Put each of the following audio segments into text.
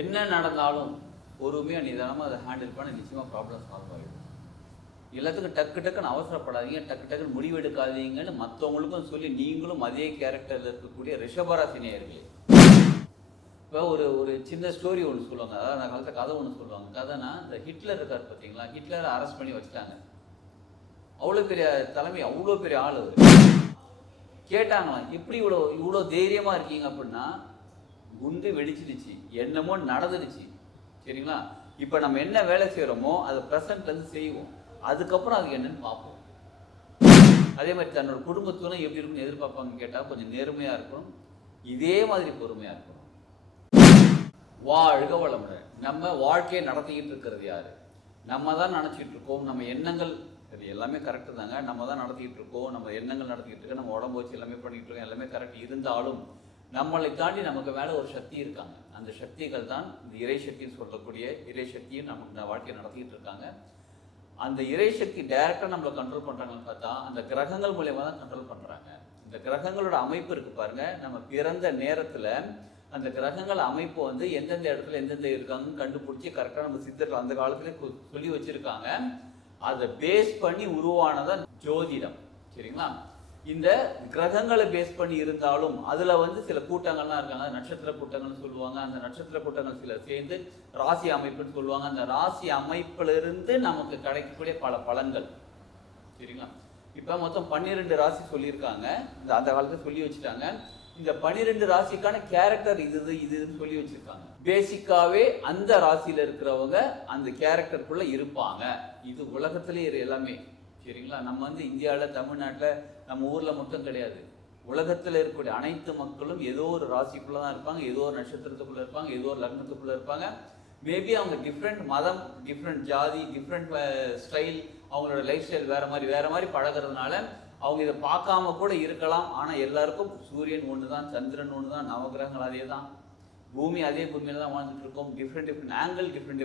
என்ன நடந்தாலும் பொறுமையாக நிதானமாக அதை ஹேண்டில் பண்ண நிச்சயமாக ப்ராப்ளம் சால்வ் ஆகிடும். எல்லாத்துக்கும் டக்குன்னு அவசரப்படாதீங்க, டக்குன்னு முடிவெடுக்காதீங்கன்னு மற்றவங்களுக்கும் சொல்லி நீங்களும் அதே கேரக்டரில் இருக்கக்கூடிய ரிஷபராசி நேயர்களே. இப்போ ஒரு சின்ன ஸ்டோரி ஒன்று சொல்லுவாங்க, அதாவது அந்த காலத்தில் கதை ஒன்று சொல்லுவாங்க. கதைனா இந்த ஹிட்லர் இருக்கார் பார்த்தீங்களா, ஹிட்லரை அரெஸ்ட் பண்ணி வச்சுட்டாங்க. அவ்வளோ பெரிய தலைமை, அவ்வளோ பெரிய ஆள் அவர். கேட்டாங்களாம், எப்படி இவ்வளோ தைரியமாக இருக்கீங்க அப்படின்னா, குண்டு வெடிச்சிடுச்சு, என்னமோ நடந்துடுச்சு, சரிங்களா? இப்போ நம்ம என்ன வேலை செய்கிறோமோ அதை ப்ரெசன்ட்லேருந்து செய்வோம், அதுக்கப்புறம் அது என்னன்னு பார்ப்போம். அதே மாதிரி தன்னோட குடும்பத்துடன் எப்படி இருக்குன்னு எதிர்பார்ப்பாங்க கேட்டால் கொஞ்சம் நேர்மையாக இருக்கணும், இதே மாதிரி பொறுமையாக இருக்கணும். வாழ்க வளமுடன். நம்ம வாழ்க்கையை நடத்திக்கிட்டு இருக்கிறது யாரு? நம்ம தான் நினச்சிட்டு இருக்கோம். நம்ம எண்ணங்கள் இது எல்லாமே கரெக்டு தாங்க, நம்ம தான் நடத்திக்கிட்டு இருக்கோம், நம்ம எண்ணங்கள் நடத்திக்கிட்டு இருக்கோம், நம்ம உடம்பு வச்சு எல்லாமே பண்ணிக்கிட்டு இருக்கோம், எல்லாமே கரெக்ட். இருந்தாலும் நம்மளை தாண்டி நமக்கு மேலே ஒரு சக்தி இருக்காங்க. அந்த சக்திகள் தான் இந்த இறை சக்தின்னு சொல்லக்கூடிய இறை சக்தியும் நமக்கு வாழ்க்கையை நடத்திக்கிட்டு இருக்காங்க. அந்த இறை சக்தி டைரக்டாக நம்மளை கண்ட்ரோல் பண்ணுறாங்கன்னு பார்த்தா அந்த கிரகங்கள் மூலயமா தான் கண்ட்ரோல் பண்ணுறாங்க. இந்த கிரகங்களோட அமைப்பு இருக்குது பாருங்க, நம்ம பிறந்த நேரத்தில் அந்த கிரகங்கள் அமைப்பு வந்து எந்தெந்த இடத்துல எந்தெந்த இருக்காங்கன்னு கண்டுபிடிச்சி கரெக்டாக நம்ம சித்தர்கள் அந்த காலத்துல சொல்லி வச்சிருக்காங்க. அதை பேஸ் பண்ணி உருவானதான் ஜோதிடம், சரிங்களா? இந்த கிரகங்களை பேஸ் பண்ணி இருந்தாலும் அதுல வந்து சில கூட்டங்கள்லாம் இருக்காங்க, நட்சத்திர கூட்டங்கள்னு சொல்லுவாங்க. அந்த நட்சத்திர கூட்டங்கள் சில சேர்ந்து ராசி அமைப்புன்னு சொல்லுவாங்க. அந்த ராசி அமைப்புல இருந்து நமக்கு கிடைக்கக்கூடிய பல பலன்கள், சரிங்களா? இப்ப மொத்தம் 12 ராசி சொல்லியிருக்காங்க, அந்த காலத்துல சொல்லி வச்சுட்டாங்க. இந்த 12 ராசிக்கான கேரக்டர் இதுன்னு சொல்லி வச்சிருக்காங்க. பேசிக்காவே அந்த ராசியில இருக்கிறவங்க அந்த கேரக்டருக்குள்ள இருப்பாங்க. இது உலகத்திலேயே எல்லாமே, சரிங்களா? நம்ம வந்து இந்தியாவில், தமிழ்நாட்டில், நம்ம ஊரில் மட்டும் கிடையாது, உலகத்தில் இருக்கக்கூடிய அனைத்து மக்களும் ஏதோ ஒரு ராசிக்குள்ளே தான் இருப்பாங்க, ஏதோ ஒரு நட்சத்திரத்துக்குள்ளே இருப்பாங்க, ஏதோ ஒரு லக்னத்துக்குள்ளே இருப்பாங்க. மேபி அவங்க டிஃப்ரெண்ட் மதம், டிஃப்ரெண்ட் ஜாதி, டிஃப்ரெண்ட் ஸ்டைல், அவங்களோட லைஃப் ஸ்டைல் வேறு மாதிரி பழகிறதுனால அவங்க இதை பார்க்காம கூட இருக்கலாம். ஆனால் எல்லாருக்கும் சூரியன் ஒன்று தான், சந்திரன் ஒன்று தான், நவகிரகங்கள் அதே தான், பூமி அதே பூமியில தான் வாழ்ந்துட்டு இருக்கோம். டிஃப்ரெண்ட் ஆங்கிள், டிஃப்ரெண்ட்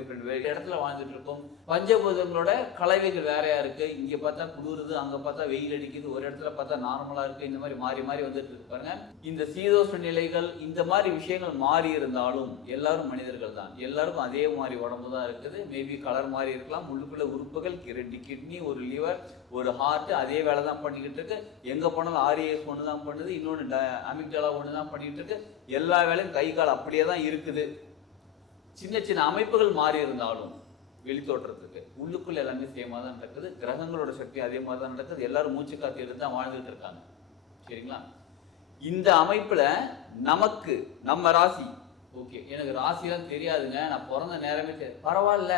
இடத்துல வாழ்ந்துட்டு இருக்கோம். பஞ்சபூதங்களோட கலவைகள் வேறையா இருக்கு. இங்க பார்த்தா குளிருது, அங்க பார்த்தா வெயில் அடிக்குது, ஒரு இடத்துல பார்த்தா நார்மலா இருக்கு. இந்த மாதிரி மாறி மாறி வந்துட்டு இருக்கு பாருங்க. இந்த சீதோஷ்ண நிலைகள், இந்த மாதிரி விஷயங்கள் மாறி இருந்தாலும் எல்லாரும் மனிதர்கள் தான், எல்லாருக்கும் அதே மாதிரி உடம்பு தான் இருக்குது. மேபி கலர் மாறி இருக்கலாம், உள்ளுக்குள்ள உறுப்புகள் 2 கிட்னி, ஒரு லிவர், ஒரு ஹார்ட் அதே வேலை தான் பண்ணிக்கிட்டு இருக்கு. எங்க போனாலும் RAS ஒன்று தான் பண்ணுது, இன்னொன்று அமிக்டலா ஒன்று தான் பண்ணிக்கிட்டு இருக்கு. எல்லா வேலையும் கை கால் அப்படியே தான் இருக்குது. சின்ன சின்ன அமைப்புகள் மாறி இருந்தாலும் வெளித்தோற்றத்துக்கு உள்ளுக்குள்ள எல்லாமே சேமா தான் நடக்குது. கிரகங்களோட சக்தி அதே மாதிரி தான் நடக்குது. எல்லாரும் மூச்சு காத்து எடுத்து தான் வாழ்ந்துட்டு இருக்காங்க, சரிங்களா? இந்த அமைப்புல நமக்கு நம்ம ராசி, ஓகே, எனக்கு ராசிலாம் தெரியாதுங்க, நான் பிறந்த நேரமே பரவாயில்ல.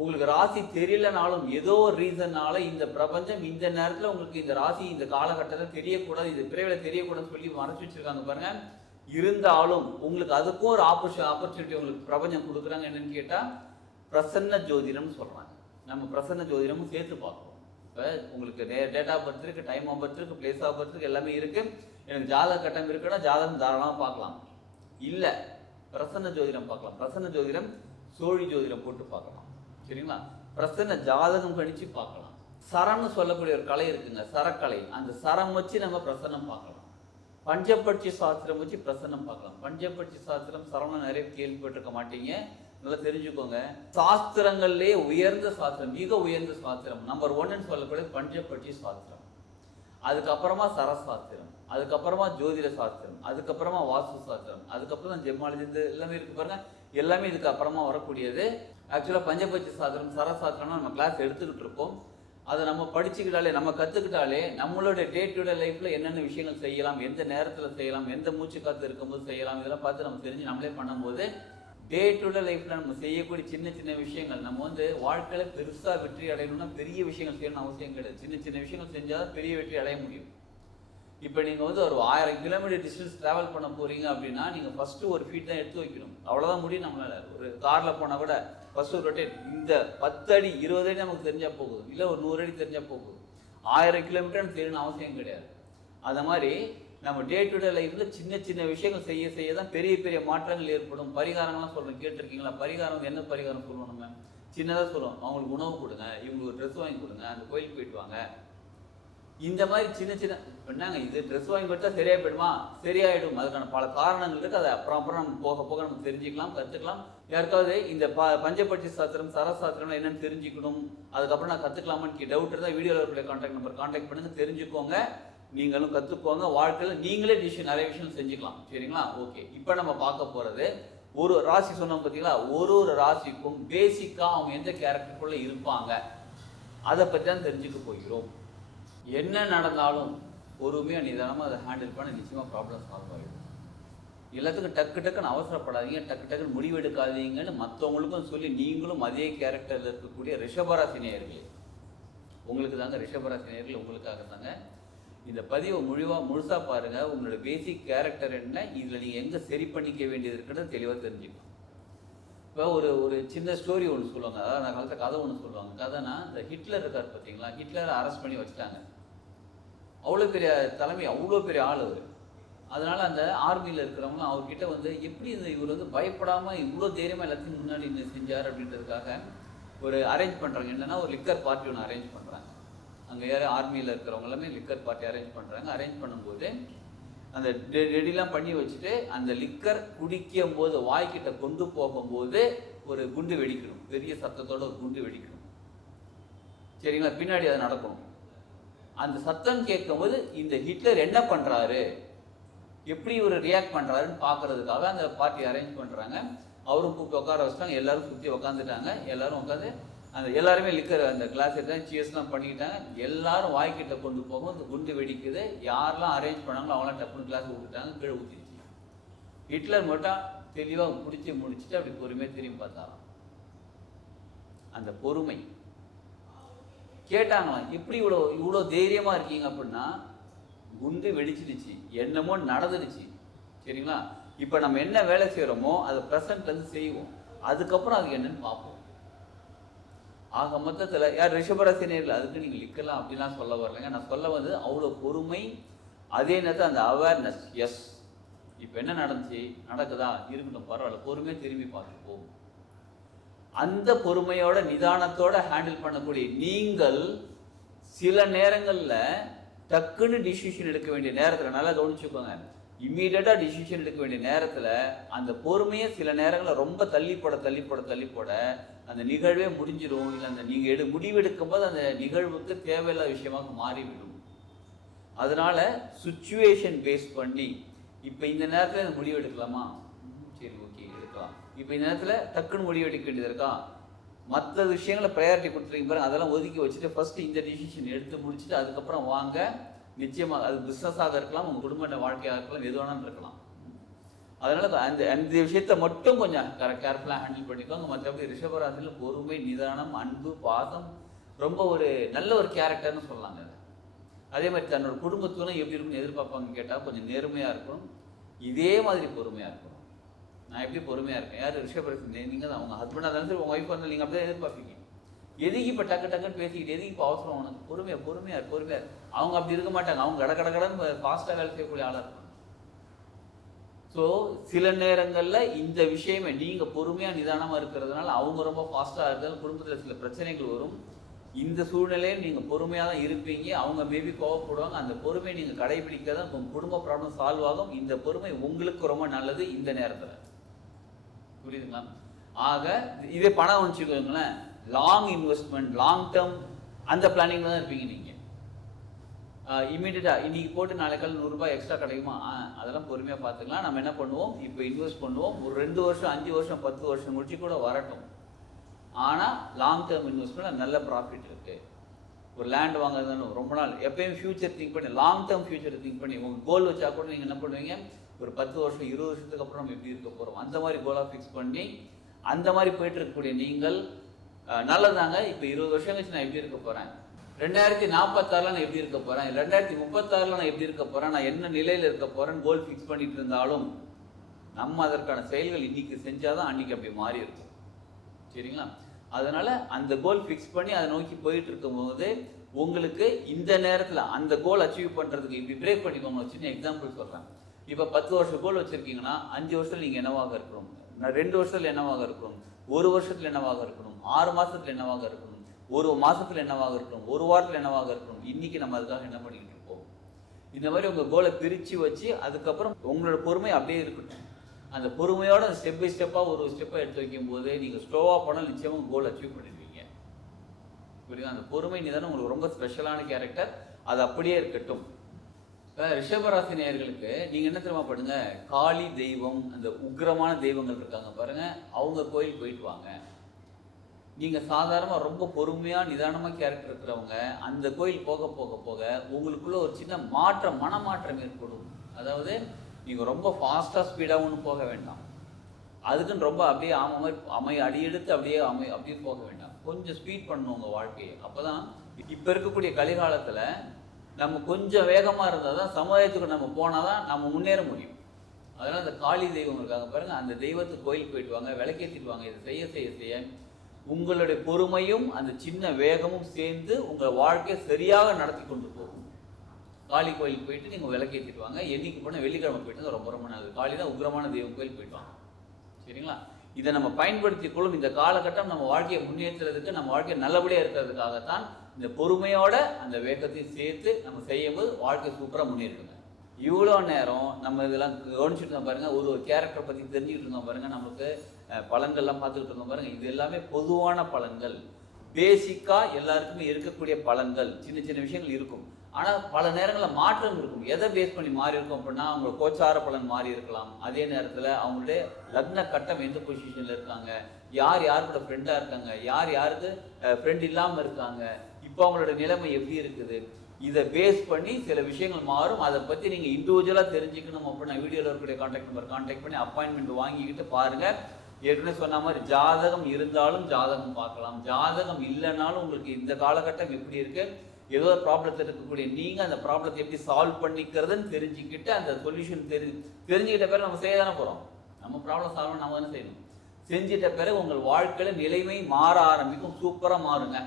உங்களுக்கு ராசி தெரியலனாலும் ஏதோ ஒரு ரீசன்னால இந்த பிரபஞ்சம் இந்த நேரத்துல உங்களுக்கு இந்த ராசி இந்த காலகட்டத்தில் தெரியக்கூடாது, இந்த பிறவில தெரியக்கூடாதுன்னு சொல்லி மறைச்சு வச்சிருக்காங்க பாருங்க. இருந்தாலும் உங்களுக்கு அதுக்கும் ஒரு ஆப்பர்ச்சுனிட்டி உங்களுக்கு பிரபஞ்சம் கொடுக்குறாங்க. என்னன்னு கேட்டா பிரசன்ன ஜோதிடம்னு சொல்றாங்க. நம்ம பிரசன்ன ஜோதிடமும் சேர்த்து பார்க்குறோம். இப்போ உங்களுக்கு டேட் ஆஃப் பர்த் இருக்கு, டைம் ஆஃப் பர்த் இருக்கு, பிளேஸ் ஆஃப் பர்த் இருக்கு, எல்லாமே இருக்கு. எனக்கு ஜாதக கட்டம் இருக்குன்னா ஜாதகம் தாராளமாக பார்க்கலாம். இல்லை பிரசன்ன ஜோதிடம் பார்க்கலாம். பிரசன்ன ஜோதிடம் சோழி ஜோதிடம் போட்டு பார்க்கலாம், சரிங்களா? பிரசன்ன ஜாதகம் கணிச்சு பார்க்கலாம். சரம்னு சொல்லக்கூடிய ஒரு கலை இருக்குங்க, சரக்கலை. அந்த சரம் வச்சு நம்ம பிரசன்னம் பார்க்கலாம். பஞ்சபட்சி சாஸ்திரம் வச்சு பிரசன்னம் பார்க்கலாம். பஞ்சபட்சி சாஸ்திரம் சரவணம் நிறைய கேள்விப்பட்டிருக்க மாட்டீங்க, நல்லா தெரிஞ்சுக்கோங்க. சாஸ்திரங்கள்லேயே உயர்ந்த சாஸ்திரம், மிக உயர்ந்த சாஸ்திரம் நம்பர் 1ன்னு சொல்லக்கூடிய பஞ்சபட்சி சாஸ்திரம். அதுக்கப்புறமா சரசாஸ்திரம், அதுக்கப்புறமா ஜோதிட சாஸ்திரம், அதுக்கப்புறமா வாஸ்து சாஸ்திரம், அதுக்கப்புறம் தான் ஜெமாலஜி, இந்த எல்லாமே இருக்கு பாருங்க. எல்லாமே இதுக்கு அப்புறமா வரக்கூடியது. ஆக்சுவலாக பஞ்சபட்சி சாஸ்திரம், சரசாஸ்திரம்னா நம்ம கிளாஸ் எடுத்துக்கிட்டு இருக்கோம். அதை நம்ம படிச்சுக்கிட்டாலே, நம்ம கற்றுக்கிட்டாலே நம்மளோட டே டு டே லைஃப்பில் என்னென்ன விஷயங்கள் செய்யலாம், எந்த நேரத்தில் செய்யலாம், எந்த மூச்சு காற்று இருக்கும்போது செய்யலாம், இதெல்லாம் பார்த்து நம்ம தெரிஞ்சு நம்மளே பண்ணும்போது டே டு டே லைஃப்பில் நம்ம செய்யக்கூடிய சின்ன சின்ன விஷயங்கள், நம்ம வந்து வாழ்க்கையில் பெருசாக வெற்றி அடையணும்னா பெரிய விஷயங்கள் செய்யணும்னு அவசியம் கிடையாது. சின்ன சின்ன விஷயங்கள் செஞ்சால் தான் பெரிய வெற்றி அடைய முடியும். இப்போ நீங்கள் வந்து ஒரு 1000 கிலோமீட்டர் டிஸ்டன்ஸ் ட்ராவல் பண்ண போகிறீங்க அப்படின்னா நீங்கள் ஃபஸ்ட்டு ஒரு ஃபீட் தான் எடுத்து வைக்கணும், அவ்வளோதான் முடியும் நம்மளால். ஒரு காரில் போனால் கூட ஃபஸ்ட்டு ஒரு ரொட்டேட், இந்த 10 அடி 20 அடி நமக்கு தெரிஞ்சால் போகுது, இல்லை ஒரு 100 அடி தெரிஞ்சால் போகுது. 1000 கிலோமீட்டர்னு தெரியணும்னு அவசியம் கிடையாது. அது மாதிரி நம்ம டே டு டே லைஃப்பில் சின்ன சின்ன விஷயங்கள் செய்ய செய்ய தான் பெரிய பெரிய மாற்றங்கள் ஏற்படும். பரிகாரங்கள்லாம் சொல்கிறேன், கேட்டிருக்கீங்களா? பரிகாரம் என்ன பரிகாரம் சொல்லுவோம்? நம்ம சின்னதாக சொல்லுவோம், அவங்களுக்கு உணவு கொடுங்க, இவங்களுக்கு ட்ரெஸ் வாங்கி கொடுங்க, அந்த கோயிலுக்கு போயிட்டு வாங்க, இந்த மாதிரி சின்ன சின்ன என்னங்க இது ட்ரெஸ் வாங்கி கொடுத்தா சரியா போயிடுமா? சரியாயிடும். அதுக்கான பல காரணங்கள் இருக்கு. அதை அப்புறம் நம்ம போக போக நம்ம தெரிஞ்சுக்கலாம், கற்றுக்கலாம். யாருக்காவது இந்த பஞ்சபட்சி சாஸ்திரம் சரசாஸ்திரம் என்னன்னு தெரிஞ்சுக்கணும், அதுக்கப்புறம் நான் கற்றுக்கலாமான்னு டவுட் இருந்தால் வீடியோவில் இருக்கிற கான்டாக்ட் நம்பர் கான்டாக்ட் பண்ணுங்க, தெரிஞ்சுக்கோங்க, நீங்களும் கற்றுக்கோங்க. வாழ்க்கையில் நீங்களே நிறைய விஷயம் செஞ்சுக்கலாம். சரிங்களா? ஓகே, இப்போ நம்ம பார்க்க போகிறது ஒரு ராசி சொன்னோம் பார்த்தீங்களா, ஒரு ராசிக்கும் பேசிக்காக அவங்க எந்த கேரக்டருக்குள்ளே இருப்பாங்க அதை பற்றி தான் தெரிஞ்சுக்க போகிறோம். என்ன நடந்தாலும் பொறுமையாக நிதானமாக அதை ஹேண்டில் பண்ண நிச்சயமாக ப்ராப்ளம் சால்வ் ஆகிடும். எல்லாத்துக்கும் டக்குன்னு அவசரப்படாதீங்க, டக்குன்னு முடிவெடுக்காதீங்கன்னு மற்றவங்களுக்கும் சொல்லி நீங்களும் அதே கேரக்டரில் இருக்கக்கூடிய ரிஷபராசி நேயர்களே, உங்களுக்கு தாங்க ரிஷபராசி நேயர்கள், உங்களுக்காக தாங்க இந்த பதிவை முழுசாக பாருங்கள். உங்களோட பேசிக் கேரக்டர் என்ன, இதில் நீங்கள் எங்கே சரி பண்ணிக்க வேண்டியது இருக்குன்னு தெளிவாக தெரிஞ்சுக்கணும். இப்போ ஒரு சின்ன ஸ்டோரி ஒன்று சொல்லுவாங்க, அதாவது அந்த காலத்தில் கதை ஒன்று சொல்லுவாங்க. கதைனா இந்த ஹிட்லர் இருக்கார் பார்த்தீங்களா, ஹிட்லரை அரெஸ்ட் பண்ணி வச்சுட்டாங்க. அவ்வளோ பெரிய தலைமை, அவ்வளோ பெரிய ஆள் அவர். அதனால் அந்த ஆர்மியில் இருக்கிறவங்களும் அவர்கிட்ட எப்படி இவர் பயப்படாமல் இவ்வளோ தைரியமாக எல்லாத்தையும் முன்னாடி செஞ்சார் அப்படின்றதுக்காக ஒரு அரேஞ்ச் பண்ணுறாங்க. என்னென்னா ஒரு லிக்கர் பார்ட்டி ஒன்று அரேஞ்ச் பண்ணுறாங்க. அங்கே யார் ஆர்மியில் இருக்கிறவங்க எல்லாமே லிக்கர் பார்ட்டி அரேஞ்ச் பண்ணுறாங்க. அரேஞ்ச் பண்ணும்போது அந்த ரெடிலாம் பண்ணி வச்சுட்டு அந்த லிக்கர் குடிக்கும் போது வாய்க்கிட்ட கொண்டு போகும்போது ஒரு குண்டு வெடிக்கணும், பெரிய சத்தத்தோட ஒரு குண்டு வெடிக்கணும். சரிங்களா? பின்னாடி அது நடக்கணும். அந்த சத்தம் கேட்கும்போது இந்த ஹிட்லர் என்ன பண்ணுறாரு, எப்படி ஒரு ரியாக்ட் பண்ணுறாருன்னு பார்க்கறதுக்காக அந்த பார்ட்டி அரேஞ்ச் பண்ணுறாங்க. அவரும் கூப்பிட்டு உட்கார வச்சுட்டாங்க. எல்லாரும் சுற்றி உட்காந்துட்டாங்க. எல்லாரும் உட்காந்து அந்த எல்லாருமே லிக்கர் அந்த கிளாஸ் எடுத்தாங்க, சியர்ஸ்லாம் பண்ணிக்கிட்டாங்க. எல்லாரும் வாய்க்கிட்ட கொண்டு போகும், அந்த குண்டு வெடிக்குது. யாரெல்லாம் அரேஞ்ச் பண்ணாங்களோ அவங்களாம் டப்புன்னு கிளாஸ் விட்டுட்டாங்க, கீழே ஊற்றிடுச்சு. ஹிட்லர் மட்டும் தெளிவாக பிடிச்சி முடிச்சுட்டு அப்படி பொறுமையாக திரும்பி பார்த்தாராம். அந்த பொறுமை கேட்டாங்களாம், எப்படி இவ்வளோ தைரியமாக இருக்கீங்க அப்படின்னா, குண்டு வெடிச்சிடுச்சு, என்னமோ நடந்துடுச்சு. சரிங்களா? இப்போ நம்ம என்ன வேலை செய்கிறோமோ அதை ப்ரெசன்ட்லேருந்து செய்வோம், அதுக்கப்புறம் அதுக்கு என்னன்னு பார்ப்போம். ஆக மொத்தத்தில் யார் ரிஷபராசி நேயர்கள், அதுக்கு நீங்கள் லிக்கலாம் அப்படிலாம் சொல்ல வரலைங்க. நான் சொல்ல வந்து அவ்வளோ பொறுமை, அதே நேரத்தில் அந்த அவேர்னஸ். எஸ், இப்போ என்ன நடந்துச்சு, நடக்குதா, இருக்கட்டும், பரவாயில்ல, பொறுமையாக திரும்பி பார்த்துப்போம். அந்த பொறுமையோட நிதானத்தோட ஹேண்டில் பண்ணக்கூடிய நீங்கள் சில நேரங்களில் டக்குன்னு டிசிஷன் எடுக்க வேண்டிய நேரத்தில், நல்லா கவனிச்சுக்கோங்க, இம்மீடியட்டாக டிசிஷன் எடுக்க வேண்டிய நேரத்தில் அந்த பொறுமையை சில நேரங்களில் ரொம்ப தள்ளிப்பட அந்த நிகழ்வே முடிஞ்சிடும். இல்லை அந்த நீங்கள் முடிவெடுக்கும் போது அந்த நிகழ்வுக்கு தேவையில்லாத விஷயமாக மாறிவிடும். அதனால சுச்சுவேஷன் பேஸ் பண்ணி இப்போ இந்த நேரத்தில் அந்த முடிவு எடுக்கலாமா, சரி ஓகே எடுக்கலாம். இப்போ இந்த நேரத்தில் டக்குன்னு முடிவு எடுக்க வேண்டியது இருக்கா, மற்ற விஷயங்களை ப்ரையாரிட்டி கொடுத்துருக்கீங்க பாருங்க, அதெல்லாம் ஒதுக்கி வச்சுட்டு ஃபர்ஸ்ட் இந்த டிசிஷன் எடுத்து முடிச்சுட்டு அதுக்கப்புறம் வாங்க. நிச்சயமாக அது பிஸ்னஸாக இருக்கலாம், உங்கள் குடும்ப வாழ்க்கையாக இருக்கலாம், எது வேணாலும் இருக்கலாம். அதனால் அந்த விஷயத்தை மட்டும் கொஞ்சம் கேர்ஃபுல்லாக ஹேண்டில் பண்ணிக்கோங்க. மற்றபடி ரிஷபராசியில் பொறுமை, நிதானம், அன்பு, பாசம் ரொம்ப ஒரு நல்ல ஒரு கேரக்டர்னு சொல்லலாங்க. அதே மாதிரி தன்னோட குடும்பத்துடன் எப்படி இருக்குன்னு எதிர்பார்ப்பாங்க கேட்டால் கொஞ்சம் நேர்மையாக இருக்கணும், இதே மாதிரி பொறுமையாக இருக்கணும். நான் எப்படி பொறுமையாக இருக்கேன், யார் ரிஷபராசி நீங்கள் தான், அவங்க ஹஸ்பண்டாக இருந்தாலும் சரி, உங்கள் ஒய்ஃபாக இருந்தாலும் நீங்கள் அப்படி தான் எதிர்பார்ப்பீங்க. எதுக்கு இப்போ டக்குன்னு பேசிக்கிட்டு, எதுக்கு இப்போ அவசரம் உனக்கு, பொறுமையாக அவங்க அப்படி இருக்க மாட்டாங்க. அவங்க கடன்னு ஃபாஸ்ட்டாக வேலை செய்யக்கூடிய ஆளாக இருக்கும். ஸோ சில நேரங்களில் இந்த விஷயமே நீங்கள் பொறுமையாக நிதானமாக இருக்கிறதுனால அவங்க ரொம்ப ஃபாஸ்ட்டாக இருந்தாலும் குடும்பத்தில் சில பிரச்சனைகள் வரும். இந்த சூழ்நிலையில் நீங்கள் பொறுமையாக தான் இருப்பீங்க. அவங்க மேபி கோவப்படுவாங்க. அந்த பொறுமையை நீங்கள் கடைபிடிக்க தான் உங்கள் குடும்ப ப்ராப்ளம் சால்வ் ஆகும். இந்த பொறுமை உங்களுக்கு ரொம்ப நல்லது இந்த நேரத்தில். புரியுதுங்களா? ஆக இதே பணம் வச்சுக்கோங்களேன், லாங் இன்வெஸ்ட்மெண்ட், லாங் டேர்ம் அந்த பிளானிங்கில் தான் இருப்பீங்க நீங்கள். இமீடியட்டாக இன்றைக்கி போட்டு நாளைக்கால் ₹100 எக்ஸ்ட்ரா கிடைக்குமா, அதெல்லாம் பொறுமையாக பார்த்துக்கலாம். நம்ம என்ன பண்ணுவோம், இப்போ இன்வெஸ்ட் பண்ணுவோம், ஒரு 2 வருஷம் 5 வருஷம் 10 வருஷம் முடிச்சு கூட வரட்டும். ஆனால் லாங் டேர்ம் இன்வெஸ்ட்மெண்ட் நல்ல ப்ராஃபிட் இருக்குது. ஒரு லேண்ட் வாங்குறதுன்னு ரொம்ப நாள் எப்பயும் ஃபியூச்சர் திங்க் பண்ணி, லாங் டேர்ம் ஃபியூச்சர் திங்க் பண்ணி உங்கள் கோல் வச்சா கூட நீங்கள் என்ன பண்ணுவீங்க, ஒரு 10 வருஷம் 20 வருஷத்துக்கு அப்புறம் நம்ம எப்படி இருக்க போகிறோம் அந்த மாதிரி கோலாக ஃபிக்ஸ் பண்ணி அந்த மாதிரி போயிட்டு இருக்கக்கூடிய நீங்கள் நல்லதாங்க. இப்போ 20 வருஷம் கழிச்சு நான் எப்படி இருக்க போகிறேன், 2046 நான் எப்படி இருக்க போகிறேன், 2036 நான் எப்படி இருக்க போகிறேன், நான் என்ன நிலையில் இருக்க போகிறேன்னு கோல் ஃபிக்ஸ் பண்ணிட்டு இருந்தாலும் நம்ம அதற்கான செயல்கள் இன்னைக்கு செஞ்சாதான் அன்னைக்கு அப்படி மாறி இருக்கும். சரிங்களா? அதனால அந்த கோல் ஃபிக்ஸ் பண்ணி அதை நோக்கி போயிட்டு இருக்கும்போது உங்களுக்கு இந்த நேரத்தில் அந்த கோல் அச்சீவ் பண்ணுறதுக்கு இப்படி பிரேக் பண்ணிக்கோங்க. சின்ன எக்ஸாம்பிள் சொல்கிறேன். இப்போ 10 வருஷம் கோல் வச்சுருக்கீங்கன்னா 5 வருஷத்தில் நீங்கள் என்னவாக இருக்கணும், 2 வருஷத்தில் என்னவாக இருக்கணும், 1 வருஷத்தில் என்னவாக இருக்கணும், 6 மாதத்தில் என்னவாக இருக்கணும், ஒரு மாசத்துல என்னவாக இருக்கணும், ஒரு வாரத்தில் என்னவாக இருக்கணும், இன்னைக்கு நம்ம அதுக்காக என்ன பண்ணிக்கிட்டு இருக்கோம். இந்த மாதிரி உங்கள் கோலை பிரித்து வச்சு அதுக்கப்புறம் உங்களோட பொறுமை அப்படியே இருக்கட்டும். அந்த பொறுமையோட ஸ்டெப் பை ஸ்டெப்பாக ஒரு ஸ்டெப்பாக எடுத்து வைக்கும்போது நீங்கள் ஸ்லோவாக போனால் நிச்சயமாக கோல் அச்சீவ் பண்ணிடுவீங்க. புரியுதா? அந்த பொறுமை நிதானம் உங்களுக்கு ரொம்ப ஸ்பெஷலான கேரக்டர், அது அப்படியே இருக்கட்டும். ரிஷபராசி நேயர்களுக்கு நீங்கள் என்ன தெரியுமா பண்ணுங்க, காளி தெய்வம், அந்த உக்கிரமான தெய்வங்கள் இருக்காங்க பாருங்க, அவங்க கோயில் போயிட்டு வாங்க. நீங்கள் சாதாரணமாக ரொம்ப பொறுமையாக நிதானமாக கேரக்டர் இருக்கிறவங்க அந்த கோயில் போக போக போக உங்களுக்குள்ள ஒரு சின்ன மாற்றம், மனமாற்றம் ஏற்படும். அதாவது நீங்கள் ரொம்ப ஃபாஸ்ட்டாக ஸ்பீடாக ஒன்றும் போக வேண்டாம், அதுக்குன்னு ரொம்ப அப்படியே அடியெடுத்து அப்படியே போக வேண்டாம். கொஞ்சம் ஸ்பீட் பண்ணணும் உங்கள் வாழ்க்கையை. அப்போ தான் இப்போ இருக்கக்கூடிய கலிகாலத்தில் நம்ம கொஞ்சம் வேகமாக இருந்தால் தான் சமுதாயத்துக்கு நம்ம போனால் தான் நம்ம முன்னேற முடியும். அதனால் அந்த காளி தெய்வம் இருக்காங்க பாருங்கள், அந்த தெய்வத்துக்கு கோயில் போயிட்டு வாங்க, விளக்கேற்றிட்டு வாங்க. இதை செய்ய செய்ய செய்ய உங்களுடைய பொறுமையும் அந்த சின்ன வேகமும் சேர்ந்து உங்கள் வாழ்க்கையை சரியாக நடத்தி கொண்டு போகும். காளி கோயிலுக்கு போயிட்டு நீங்கள் விளக்கேற்றிட்டு வாங்க. என்னைக்கு போனால் வெள்ளிக்கிழமை போயிட்டு ரொம்ப ரொம்ப நல்லது. காளி தான் உக்கிரமான தெய்வம், கோயில் போயிட்டு வாங்க. சரிங்களா? இதை நம்ம பயன்படுத்திக் கொள்ளும். இந்த காலகட்டம் நம்ம வாழ்க்கையை முன்னேற்றுறதுக்கு, நம்ம வாழ்க்கையை நல்லபடியாக இருக்கிறதுக்காகத்தான் இந்த பொறுமையோட அந்த வேகத்தையும் சேர்த்து நம்ம செய்யும்போது வாழ்க்கை சூப்பராக முன்னேறுங்க. இவ்வளோ நேரம் நம்ம இதெல்லாம் கவனிச்சுட்டு இருந்தோம் பாருங்கள், ஒரு கேரக்டரை பற்றி தெரிஞ்சுக்கிட்டு இருந்தோம் பாருங்கள், நமக்கு பலன்கள்லாம் பார்த்துக்கிட்டு இருந்தோம் பாருங்கள். இது எல்லாமே பொதுவான பலன்கள், பேசிக்காக எல்லாருக்குமே இருக்கக்கூடிய பலன்கள். சின்ன சின்ன விஷயங்கள் இருக்கும், ஆனால் பல நேரங்களில் மாற்றம் இருக்கும். எதை பேஸ் பண்ணி மாறி இருக்கும் அப்படின்னா, அவங்க கோச்சார பலன் மாறி இருக்கலாம். அதே நேரத்தில் அவங்களுடைய லக்ன கட்டம் எந்த பொசிஷனில் இருக்காங்க, யார் யாருக்கூட ஃப்ரெண்டாக இருக்காங்க, யார் யாருக்கு ஃப்ரெண்ட் இல்லாமல் இருக்காங்க, இப்போ அவங்களோட நிலைமை எப்படி இருக்குது, இதை பேஸ் பண்ணி சில விஷயங்கள் மாறும். அதை பற்றி நீங்கள் இண்டிவிஜுவலாக தெரிஞ்சுக்கணும் அப்படின்னா வீடியோவில் இருக்கக்கூடிய கான்டாக்ட் நம்பர் கான்டாக்ட் பண்ணி அப்பாயின்மெண்ட் வாங்கிக்கிட்டு பாருங்கள். ஏற்கனவே சொன்ன மாதிரி ஜாதகம் இருந்தாலும் ஜாதகம் பார்க்கலாம், ஜாதகம் இல்லைனாலும் உங்களுக்கு இந்த காலகட்டம் எப்படி இருக்கு, ஏதோ ஒரு ப்ராப்ளத்தில் இருக்கக்கூடிய நீங்கள் அந்த ப்ராப்ளத்தை எப்படி சால்வ் பண்ணிக்கிறதுன்னு தெரிஞ்சுக்கிட்டு அந்த சொல்யூஷன் தெரிஞ்சுக்கிட்ட பிறகு நம்ம செய்ய தானே போகிறோம். நம்ம ப்ராப்ளம் சால்வ் நம்ம தானே செய்யணும். செஞ்சிட்ட பிறகு உங்கள் வாழ்க்கையில் நிலைமை மாற ஆரம்பிக்கும், சூப்பராக மாறுங்க.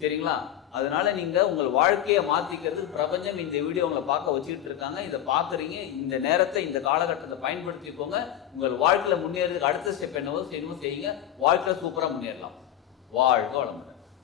சரிங்களா? அதனால நீங்கள் உங்கள் வாழ்க்கையை மாற்றிக்கிறதுக்கு பிரபஞ்சம் இந்த வீடியோ உங்களை பார்க்க வச்சுக்கிட்டு இருக்காங்க. இதை பார்க்குறீங்க, இந்த நேரத்தை இந்த காலகட்டத்தை பயன்படுத்திக்கோங்க. உங்கள் வாழ்க்கையில் முன்னேறதுக்கு அடுத்த ஸ்டெப் என்னவோ செய்யணுமோ செய்யுங்க. வாழ்க்கையில் சூப்பராக முன்னேறலாம். வாழ்க வளமுடன்.